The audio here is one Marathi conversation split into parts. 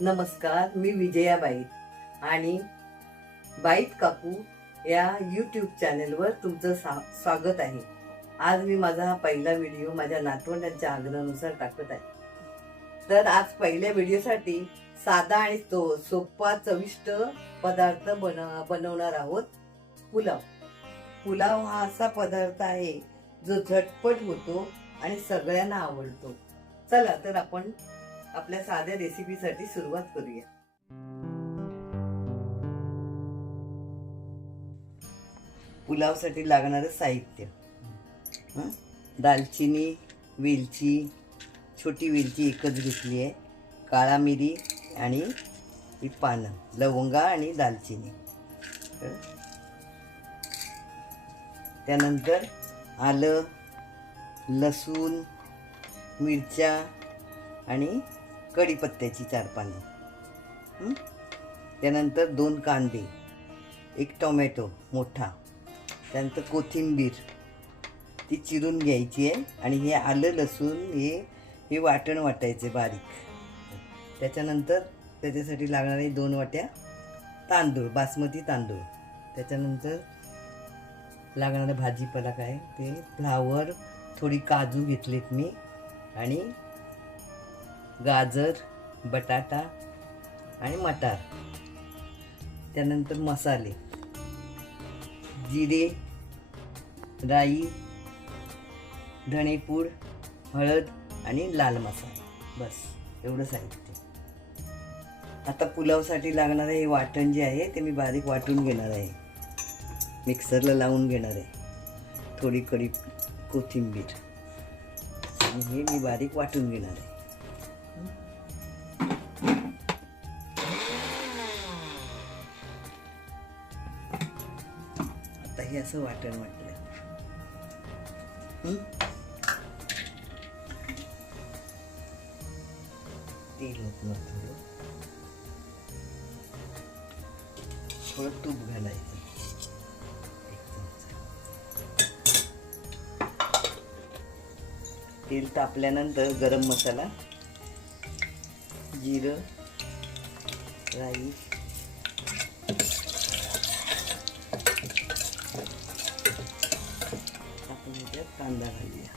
नमस्कार, मी विजयाबाई आणि बाईत काकू या यूट्यूब चॅनेलवर तुमचं स्वागत आहे. आज मी माझा हा पहिला व्हिडिओ माझ्या नातवंडांच्या आग्रहानुसार टाकत आहे. तर आज पहिल्या व्हिडिओसाठी साधा आणि सोपा चविष्ट पदार्थ बनवणार आहोत. पुलाव. पुलाव हा असा पदार्थ आहे जो झटपट होतो आणि सगळ्यांना आवडतो. चला तर आपण आपल्या साध्या रेसिपीसाठी सुरुवात करूया. पुलावसाठी लागणारं साहित्य: दालचिनी, वेलची, छोटी वेलची एकच घेतली आहे, काळा मिरी आणि ही पानं, लवंगा आणि दालचिनी. त्यानंतर आलं, लसूण, मिरच्या आणि कढीपत्त्याची 4 पाने. त्यानंतर 2 कांदे, 1 टोमॅटो मोठा, त्यानंतर कोथिंबीर ती चिरून घ्यायची आहे आणि हे आलं लसूण हे वाटण वाटायचे बारीक. त्याच्यानंतर त्याच्यासाठी लागणारे 2 वाट्या तांदूळ, बासमती तांदूळ. त्याच्यानंतर लागणारा भाजीपाला काय ते फ्लावर, थोडी काजू घेतलीत मी, आणि गाजर, बटाटा आणि मटार. त्यानंतर मसाले: जिरे, राई, धणेपूड, हळद आणि लाल मसाला. बस एवढं साहित्य. आता पुलावसाठी लागणारं हे वाटण जे आहे ते मी बारीक वाटून घेणार आहे, मिक्सरला लावून घेणार आहे. थोडी कोथिंबीर आणि हे मी बारीक वाटून घेणार आहे. आता हे असं वाटण वाटलं. तेल ओतलं, थोडं तूप घालायचं, 1 चमचा. तेल तापल्यानंतर गरम मसाला, जिरं, राई, आपण याच्यात कांदा घालूया.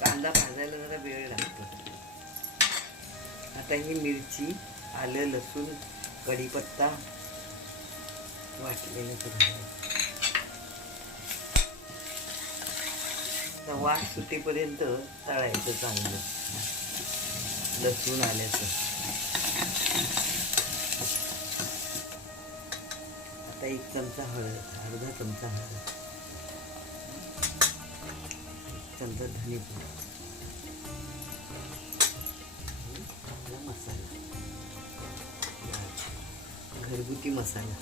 कांदा भाजायला जरा वेळ लागतो. आता ही मिरची, आलं, लसूण, कढीपत्ता वाटलेलं वास सुटेपर्यंत तळायचं चांगलं लसूण आल्याचं. आता 1 चमचा हळद, अर्धा चमचा हळद, 1 चमचा धणेपूड, आपला मसाला, घरगुती मसाला.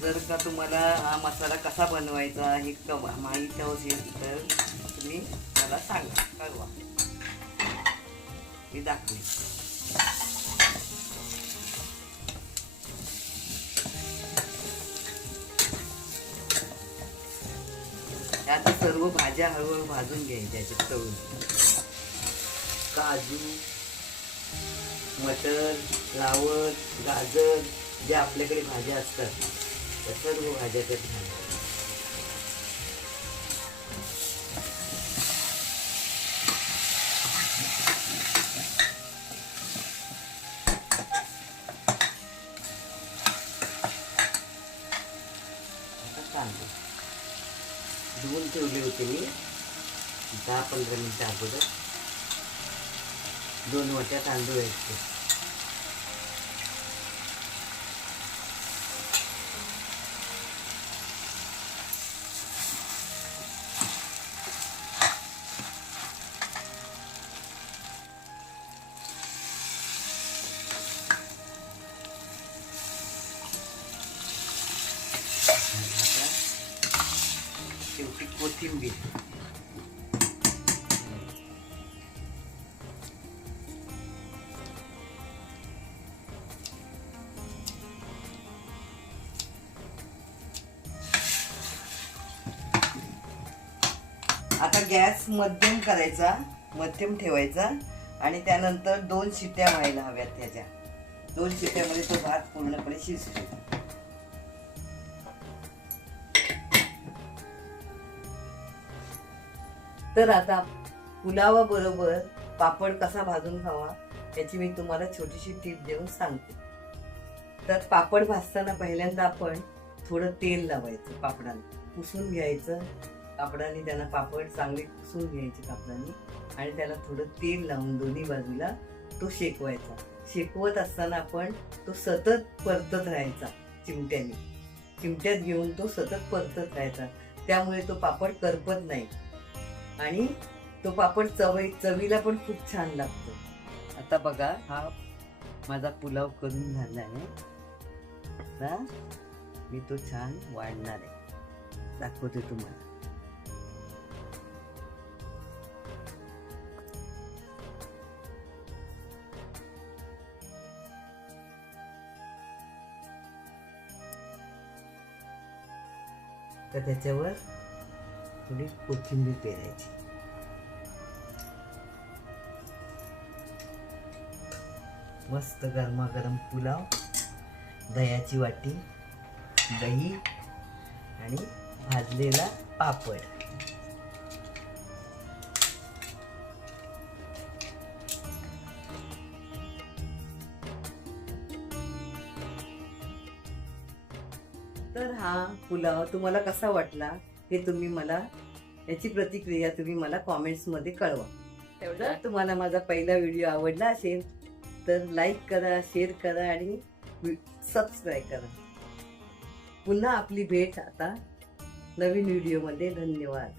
जर का तुम्हाला हा मसाला कसा बनवायचा हे माहीत असेल तर तुम्ही मला सांगा, कळवा, मी दाखवेन. आता सर्व भाज्या हळूहळू भाजून घ्यायच्या त्याच्यात तळून. काजू, मटर, फ्लावर, गाजर, ज्या आपल्याकडे भाज्या असतात त्या सर्व भाज्या त्यात घालायच्या. आता कांदे धुवून ठेवले होते मी 10-15 मिनिटं अगोदर. 2 वाट्या तांदूळ आहेत. शेवटी कोथिंबीर, गॅस मध्यम करायचा, मध्यम ठेवायचा आणि त्यानंतर 2 शिट्ट्या व्हायला हव्यात. त्याच्या 2 शिट्ट्यामध्ये तो भात पूर्णपणे शिजतो. तर आता पुलावाबरोबर पापड कसा भाजून खावा याची मी तुम्हाला छोटीशी टीप देऊन सांगते. तर पापड भाजताना पहिल्यांदा आपण थोडं तेल लावायचं, पापडांना पुसून घ्यायचं कापडाने. त्यांना पापड चांगले पुसून घ्यायचे कापडाने आणि त्याला थोडं तेल लावून दोन्ही बाजूला तो शेकवायचा. शेकवत असताना आपण तो सतत परतत राहायचा चिमट्यात घेऊन तो सतत परतत राहायचा. त्यामुळे तो पापड करपत नाही आणि तो पापड चवीला पण खूप छान लागतो. आता बघा, हा माझा पुलाव करून झाला आहे. आता मी तो छान वाढणार आहे, दाखवते तुम्हाला. तर त्याच्यावर थोडी कोथिंबीर पेरायची. मस्त गरमागरम पुलाव, दह्याची वाटी, दही आणि भाजलेला पापड. तर हा पुलाव तुम्हाला कसा वाटला हे तुम्ही मला, याची प्रतिक्रिया तुम्ही मला कॉमेंट्समध्ये कळवा. जर तुम्हाला माझा पहिला व्हिडिओ आवडला असेल तर लाईक करा, शेअर करा आणि सबस्क्राईब करा. पुन्हा आपली भेट आता नवीन व्हिडिओमध्ये. धन्यवाद.